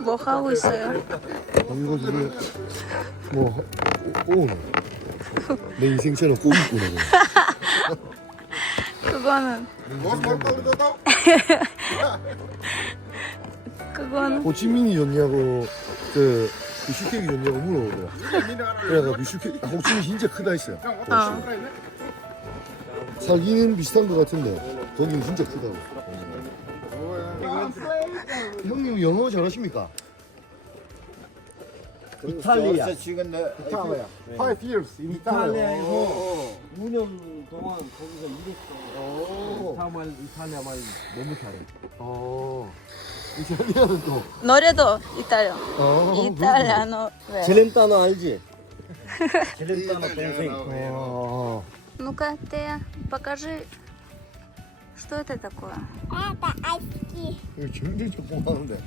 뭐 하고 있어요? 이거 지금 뭐 오, 내 인생처럼 꿈꾸나 봐. 그거는 그거는 호치민이 좋냐고 그 비슈케이 좋냐고 물어보더라. 그래가 비슈케이 아, 호치민 진짜 크다 했어요. 어. 살기는 비슷한 것 같은데 거기는 진짜 크다고. 형님 영어 잘하십니까? 이탈리아. 지금 내 이탈리아. Five years in 이탈리아에서 2년 동안 거기서 일했어. 이탈리아 말, 이탈리아 말 너무 잘해. 어. 이탈리아는 또. 노래도 이탈리아 어, 이탈리아노 왜? 젤렌타노 알지? 젤렌타노 동생. 어. Ну-ка, Тея, покажи, Что это такое? Это очки. Почему что, дети команды?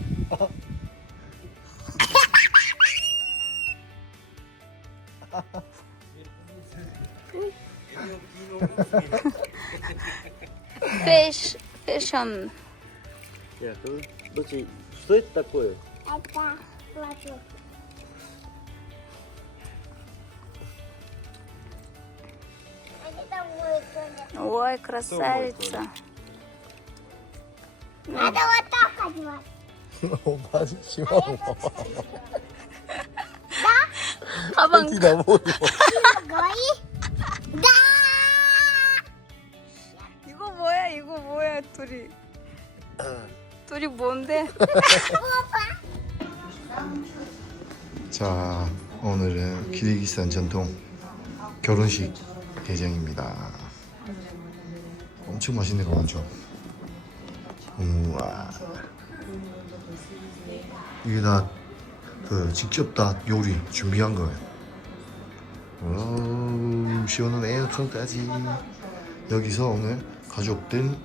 Фиш, фишон. Так, ну, что это такое? Это платок. Ой, красавица. Надо вот так одевать. 오빠 심하고. 가방 티나 보여. Говори. Да! 이거 뭐야? 이거 뭐야? 둘이 둘이 뭔데? 자, 오늘은 키르기스탄 전통 결혼식 대장입니다. 엄청 맛있는 거 많죠? 우와. 이게 다 그 직접 다 요리 준비한 거예요. 오, 시원한 에어컨까지. 여기서 오늘 가족들,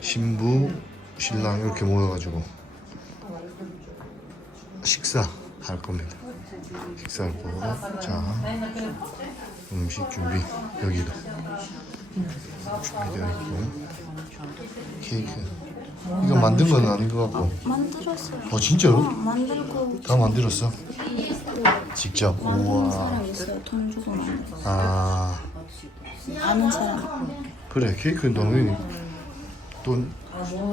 신부, 신랑 이렇게 모여가지고 식사 할 겁니다. 식사할 거고 자 음식 준비 여기도 준비되어 있고 케이크 이거 만든 건 아닌 것 같고 만들었어요. 어 진짜로? 만들고 다 만들었어? 직접 우와 사람 있어요. 돈 주고 만들어. 아 아는 사람. 그래 케이크는 당연히 돈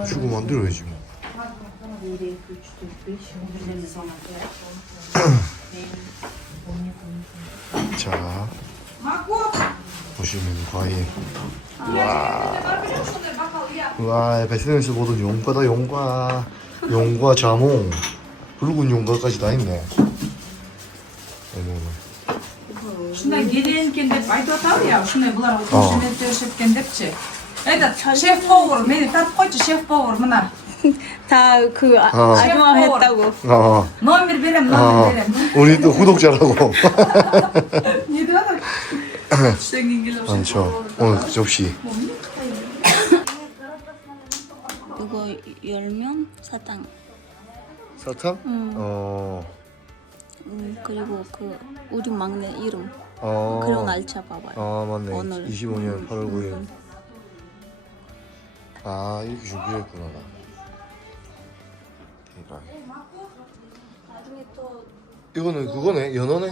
주고 만들어야지 뭐. 자 보시면 과일 우와 베스에서 보던 용과다 용과 용과 자몽 붉은 용과까지 다 있네 어머머 Şundan gelin kendip aytatar ya, şunday bular otursun ettirişip kendipçi. Evet, şef power, beni tap koyça şef power mına. 다 그 아, 알마 했다고. 어. 넘버 베렘 넘버 베렘. 우리 또 구독자라고. 생긴 게 아니 오늘 접시 이거 열면 사탕 사탕? 응. 어. 음, 그리고 그 우리 막내 이름 아. 그런 알차 봐봐요 아 맞네. 오늘. 25년 8월 9일. 아 이렇게 준비했구나 나. 대박. 이거는 그거네 연어네.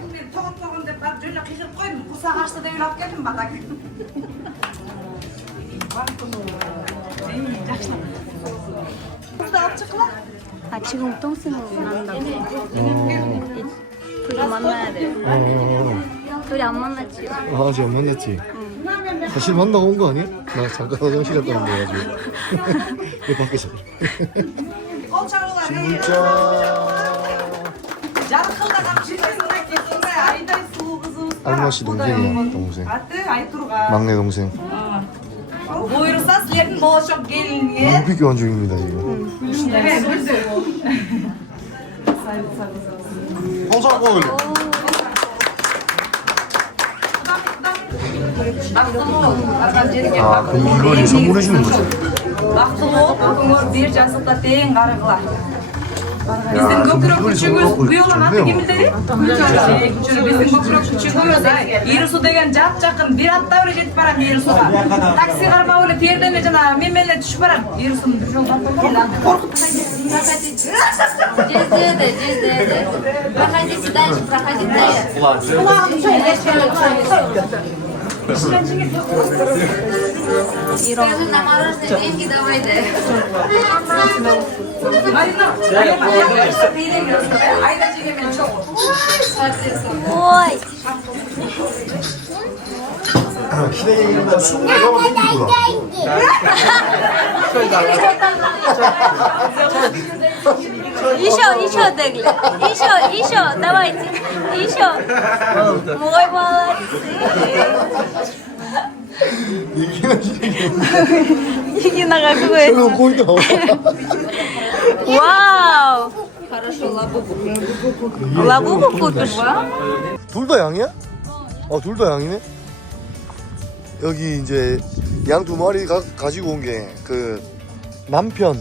Şimdi tokat tokat de ben dönüp kışıp koydum. Bu sahaçta da öyle geldim bana. Burada açıkla. 아 지금 우동 생각 난다고 둘이 만나야 돼 둘이 안 만났지 아 아직 안 만났지 사실 만나고 온 거 아니야? 나 잠깐 화장실 갔다 온거 가지고 왜 밖에서 그래 진짜 잘 크다 감시했네 알마 씨 동생이야 동생 Atı ay turga. 막내 동생 Buyursa sizlerin bol çok gelin diye. 무비 교환 중입니다 지금 Evet, buyurun. 홍사골 아 그럼 이걸 선물해 주는 거죠? Baktı o, bakın bir jasıkta teyin karıgılar. Bizim GoPro küçüğümüz kuyulamaz kimleri? Bizim GoPro küçüğümüz Yerusu degen jap jakın bir hatta öyle jetip baram Yerusu'da. Taksi karma öyle pierden de jana memenle düşüp baram Yerusu'nun bir yol Korkup Проходите. Здесь деда, здесь деда. Проходите дальше, проходите дальше. Ладно. Ладно. Скажи, на мороженое деньги давай, да. Ayda çekemeyin çok. Ой. 기대기보다 숨을 너무 힘들구나 Еще, еще, Дегли. Еще, еще, давайте. Еще. Мой молодцы. 이기는 지금 Никина, какой 저거 꼴도 Вау. Хорошо, лабубу. Лабубу купишь? 둘 다 양이야? 어, 둘 다 양이네? 여기 이제 양 두 마리 가, 가지고 온 게 그 남편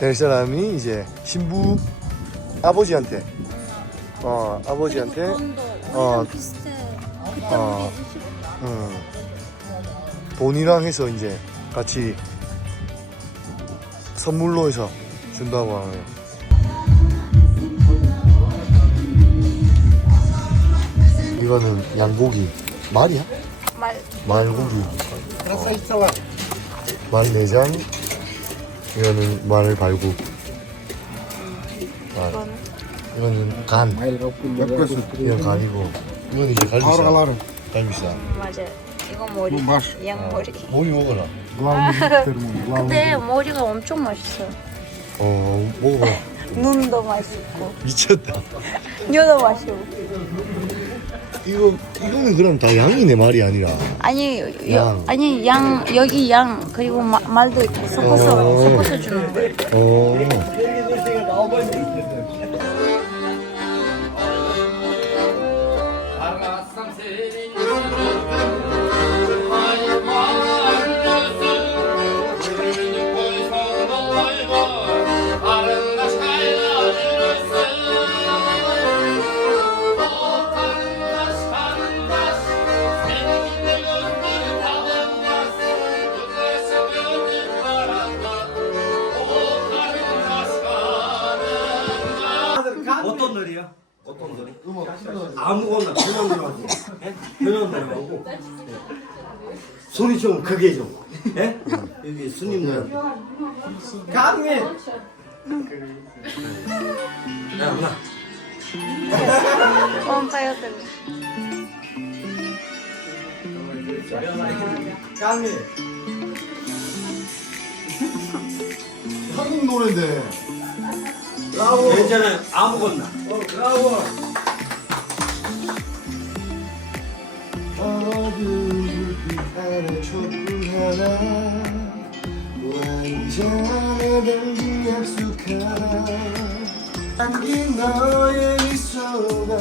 될 사람이 이제 신부 아버지한테 어 아버지한테 어, 어, 음, 돈이랑 해서 이제 같이 선물로 해서 준다고 하네요. 이거는 양고기. 말이야? 말. 말고기. 말 내장. 이거는 말 발굽. 말. 이거는? 간. 이건 간이고. 이건 이제 갈비살. 갈비살. 맞아. 이거 머리. 양머리. 머리 먹어라 근데 머리가 엄청 맛있어. 어 먹어봐 눈도 맛있고, 미쳤다 녀도 맛있고. 이거 이거는 그럼 다 양이네 말이 아니라 아니, 여, 양. 아니 양 여기 양 그리고 마, 말도 있고 섞어서 어. 섞어서 주는 거야. 어 소리 좀 크게 좀. 예? 여기 스님들. 강민 야 어, 파이어들. 강민 한국 노래인데. 괜찮아요 아무거나. 어두운 촛불 하나 완전에 달기 약속하나 담긴 너의 미소가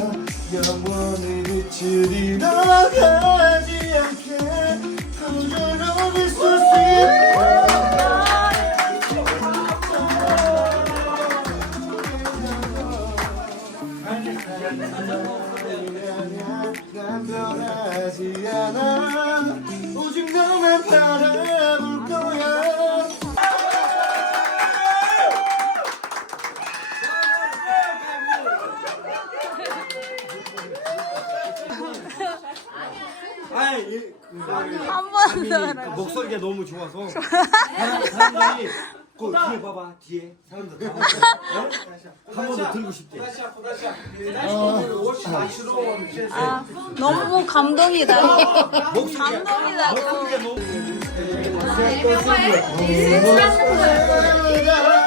영원히 빛을 잃어가지 않게 부드러울 수난 변하지 않아 게 너무 좋아서 사람들이 그 뒤에 봐봐 뒤에. 사람들 어? 한번 더 들고 싶대. 어. 아, 아, 너무 감동이다. 감동이다. 목소리가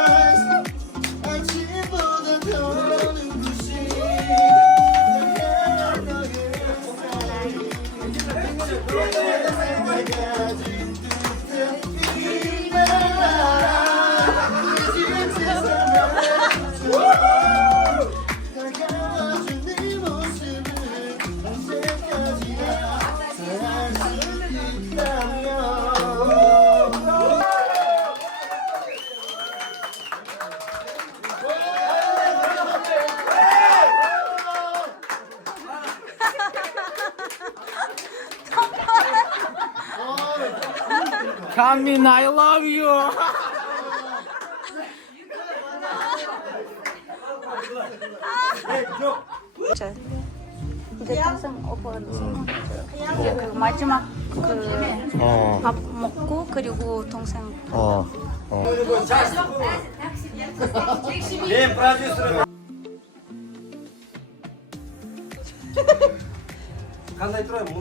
아침보다 더 눈부신 Камин, I love you. 자, 이제 동생 오빠가 이제 그 마지막 그 어. 밥 먹고 그리고 동생 어. 어. 네, 프로듀